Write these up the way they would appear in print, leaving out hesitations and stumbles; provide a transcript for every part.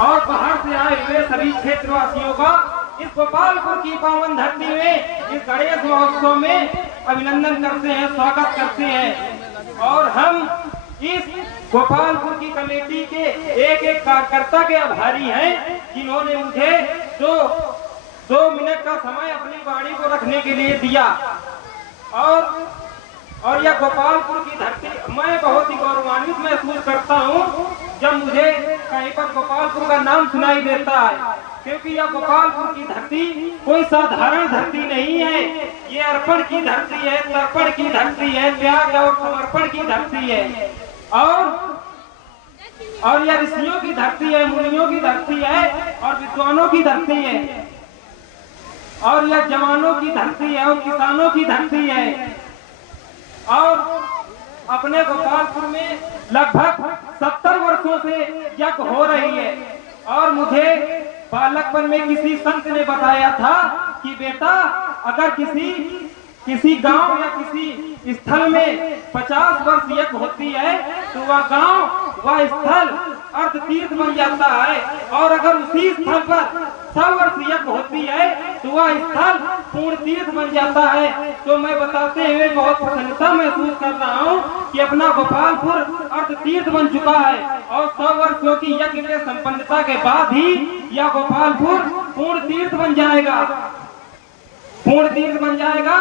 और बाहर से आए हुए सभी क्षेत्रवासियों का इस गोपालपुर की पावन धरती में इस गणेश महोत्सव में अभिनंदन करते हैं, स्वागत करते हैं। और हम इस गोपालपुर की कमेटी के एक एक कार्यकर्ता के आभारी हैं, जिन्होंने मुझे 2 मिनट का समय अपनी वाणी को रखने के लिए दिया। और यह गोपालपुर की धरती मैं बहुत ही गौरवान्वित महसूस करता हूँ जब मुझे कहीं पर गोपालपुर का नाम सुनाई देता है, क्योंकि यह गोपालपुर की धरती कोई साधारण धरती नहीं है। ये अर्पण की धरती है, तर्पण की धरती है, त्याग और समर्पण की धरती है। और यह ऋषियों की धरती है, मुनियों की धरती है और विद्वानों की धरती है। और यह जवानों की धरती है और किसानों की धरती है। और अपने गोपालपुर में लगभग 70 वर्षों से यज्ञ हो रही है। और मुझे बालकपन में किसी संत ने बताया था कि बेटा, अगर किसी गांव या किसी स्थल में 50 वर्ष यज्ञ होती है तो वह गांव, वह स्थल अर्ध तीर्थ बन जाता है। और अगर उसी स्थल पर 100 वर्ष यज्ञ होती है तो वह स्थल पूर्ण तीर्थ बन जाता है। तो मैं बताते हुए बहुत प्रसन्नता महसूस कर रहा हूँ कि अपना गोपालपुर अर्ध तीर्थ बन चुका है। और 100 वर्षों की यज्ञ के संपन्नता के बाद ही यह गोपालपुर पूर्ण तीर्थ बन जाएगा, पूर्ण तीर्थ बन जाएगा।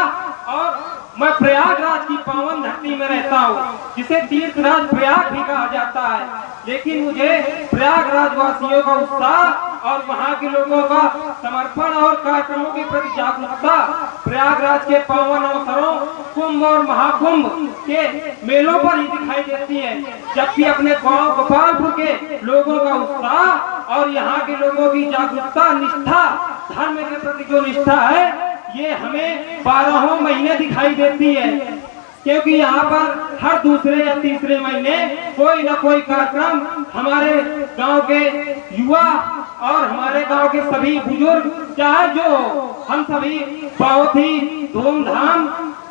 और मैं प्रयागराज की पावन धरती में रहता हूँ, जिसे तीर्थराज प्रयाग भी कहा जाता है। लेकिन मुझे प्रयागराज वासियों का उत्साह और वहाँ के लोगों का समर्पण और कार्यक्रमों के प्रति जागरूकता प्रयागराज के पावन अवसरों, कुंभ और महाकुंभ के मेलों पर ही दिखाई देती है। जबकि अपने गांव गोपालपुर के लोगों का उत्साह और यहाँ के लोगों की जागरूकता, निष्ठा, धर्म के प्रति जो निष्ठा है, ये हमें 12 महीने दिखाई देती है। क्योंकि यहाँ पर हर दूसरे या तीसरे महीने कोई न कोई कार्यक्रम हमारे गांव के युवा और हमारे गांव के सभी बुजुर्ग, चाहे जो हम सभी बहुत ही धूमधाम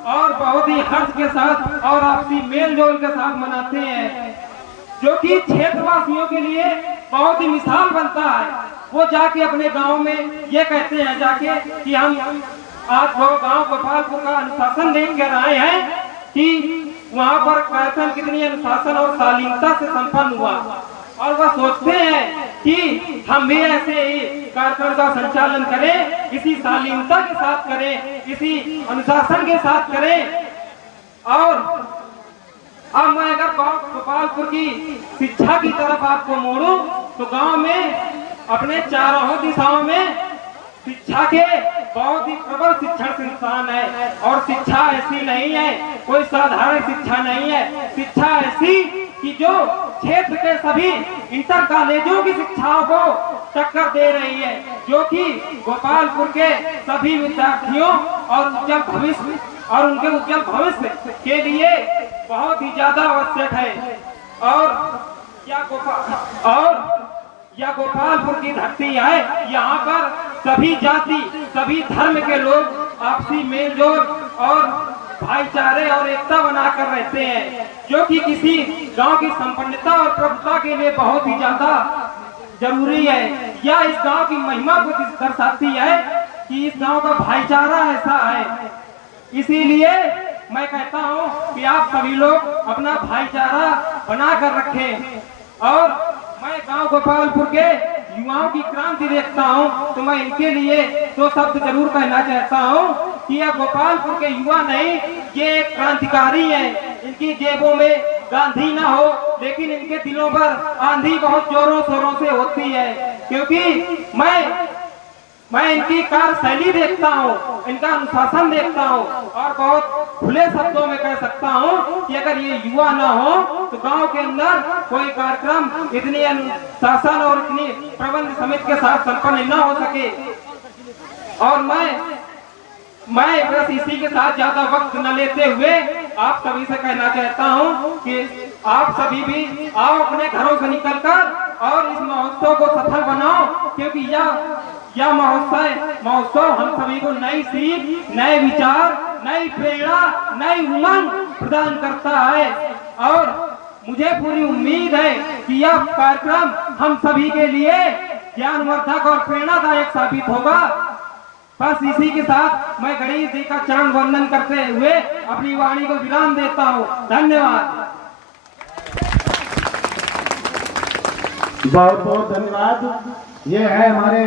और बहुत ही हर्ष के साथ और आपसी मेल जोल के साथ मनाते हैं, जो कि क्षेत्रवासियों के लिए बहुत ही मिसाल बनता है। वो जाके अपने गांव में ये कहते हैं जाके कि हम आज वो गांव गोपालपुर का अनुशासन देख कर आए हैं कि वहाँ पर कार्यक्रम कितनी अनुशासन और शालीनता से संपन्न हुआ। और वह सोचते हैं कि हम भी ऐसे ही कार्यक्रम का संचालन करें, इसी शालीनता के साथ करें, इसी अनुशासन के साथ करें। और अब मैं अगर गोपालपुर की शिक्षा की तरफ आपको मोड़ूं तो गांव में अपने चारों दिशाओं में शिक्षा के बहुत ही प्रबल शिक्षण संस्थान है। और शिक्षा ऐसी नहीं है, कोई साधारण शिक्षा नहीं है। शिक्षा ऐसी कि जो क्षेत्र के सभी इंटर कॉलेजों की शिक्षाओं को टक्कर दे रही है, जो कि गोपालपुर के सभी विद्यार्थियों और उज्जवल भविष्य और उनके उज्जवल भविष्य के लिए बहुत ही ज्यादा आवश्यक है। और यह गोपालपुर की धरती है, यहाँ पर सभी जाति, सभी धर्म के लोग आपसी मेलजोल और भाईचारे और एकता बनाकर रहते हैं, जो कि किसी गांव की संपन्नता और प्रभुता के लिए बहुत ही ज्यादा जरूरी है। यह इस गांव की महिमा को दर्शाती है कि इस गांव का भाईचारा ऐसा है। इसीलिए मैं कहता हूँ कि आप सभी लोग अपना भाईचारा बनाकर रखें। और मैं गांव गोपालपुर के युवाओं की क्रांति देखता हूं, तो मैं इनके लिए 2 शब्द जरूर कहना चाहता हूं कि यह गोपालपुर के युवा नहीं, ये क्रांतिकारी हैं। इनकी जेबों में गांधी ना हो, लेकिन इनके दिलों पर आंधी बहुत जोरों शोरों से होती है। क्योंकि मैं इनकी कार्यशैली देखता हूँ, इनका अनुशासन देखता हूँ और बहुत खुले शब्दों में कह सकता हूँ कि अगर ये युवा ना हो तो गांव के अंदर कोई कार्यक्रम इतनी अनुशासन और इतनी प्रबंध समिति के साथ संपन्न न हो सके। और मैं बस इसी के साथ ज्यादा वक्त न लेते हुए आप सभी से कहना चाहता हूँ कि आप सभी भी आओ अपने घरों से निकलकर और इस महोत्सव को सफल बनाओ। क्योंकि यह महोत्सव हम सभी को नई सीख, नए विचार, नई प्रेरणा, नई उमंग प्रदान करता है। और मुझे पूरी उम्मीद है कि यह कार्यक्रम हम सभी के लिए ज्ञानवर्धक और प्रेरणादायक साबित होगा। बस इसी के साथ मैं गणेश जी का चरण वंदन करते हुए अपनी वाणी को विराम देता हूँ। धन्यवाद। बहुत बहुत धन्यवाद। ये है हमारे